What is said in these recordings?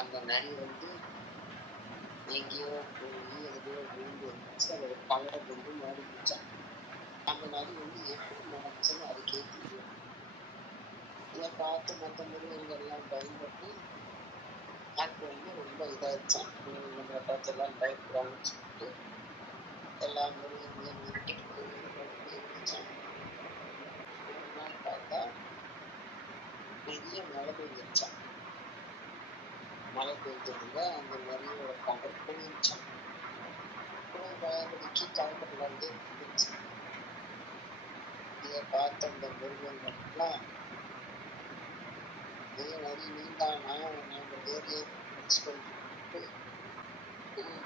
அந்த நரி வந்து எங்கேயோ போய் எதுலையோ விழுந்து இருந்துச்சு. அதோட கலரை வந்து மாறிடுச்சான். அந்த நரி வந்து எப்படி நடந்துச்சுன்னு அதுக்கே தெரியும். இதை பார்த்து மற்ற மிருகங்கள்லாம் பயந்துட்டு அதுக்கு வந்து ரொம்ப இதாகிடுச்சான். நம்மளை பார்த்து எல்லாம் பயப்படுறாங்கன்னு சொல்லிட்டு எல்லா மிருகங்களையும் விட்டுட்டு போயிருந்துச்சான். ஒரு நாள் பார்த்தா பெரிய மழை பெய்ஞ்சிருச்சான். மழை பெய்ஞ்சதுல அந்த நரியோட கலர் போயிருச்சான். பயபடிக்கு கலர்ல இருந்து இருந்துச்சு. இதை பார்த்த அந்த மிருகங்கள்லாம் நரி நீந்தானா நாங்கள் வேறு சொல்லிட்டு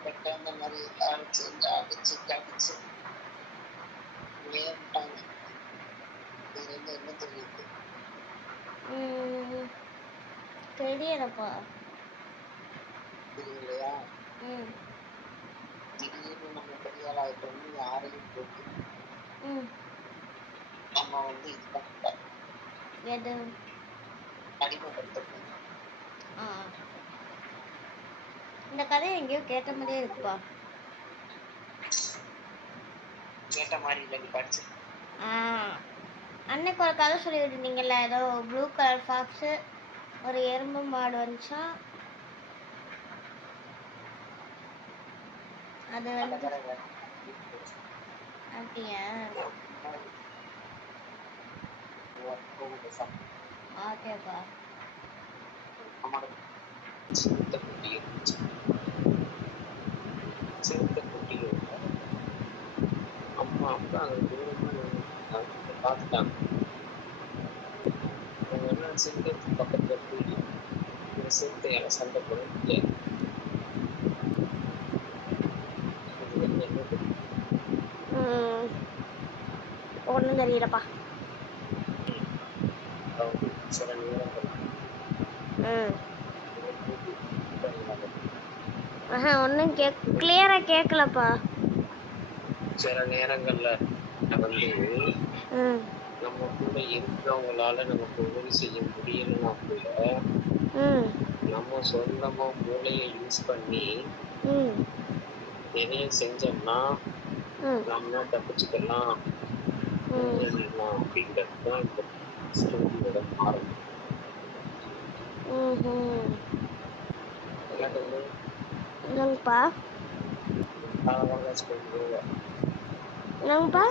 பட்ட அந்த மாதிரி அடிச்சு அடிச்சு கடிச்சு ஏறிட்டாங்க. இது வந்து என்ன தெரியுது? தெரியலப்பா. தெரியலையா? திடீர்னு நம்ம பெரிய ஆள் ஆயிட்டோம்னு யாரையும் போட்டு நம்ம வந்து இது பண்ணிட்டோம். எது? அடிமைப்படுத்த. இந்த கதையை எங்கேயோ கேட்ட மாதிரியே இருக்குப்பா. கேட்ட மாதிரி இல்லை, நீ படிச்சு. அன்னைக்கு ஒரு கதை சொல்லிட்டு இருந்தீங்கல்ல, ஏதோ ப்ளூ கலர் ஃபாக்ஸு ஒரு எறும்பு மாடு வந்துச்சா, அது வந்து அப்படியா? ஓகேப்பா. சிறுத்தை குட்டி இருந்துச்சு. சிறுத்தை குட்டியோட அம்மா அப்பா அங்கே தூரமாக பார்த்துட்டாங்க. அவங்க என்ன சிறுத்தைக்கு பக்கத்தில் போய் இந்த சிறுத்தையால சண்டை போட முடியாது. இது வந்து என்ன தெரியும்? ஒன்றும் தெரியலப்பா. அதாவது சில நேரங்கள் ஒன்றும் கிளியராக கேட்கலப்பா. சில நேரங்கள்ல வந்து நம்ம கூட இருக்கிறவங்களால நமக்கு உதவி செய்ய முடியலன்னா கூட நம்ம சொந்தமா மூளையை யூஸ் பண்ணி எதையும் செஞ்சோம்னா நம்ம தப்பிச்சுக்கலாம் அப்படிங்கிறது தான் இந்த ஸ்டோரியோட ஆரம்பம். என்னங்கப்பா? என்னங்கப்பா?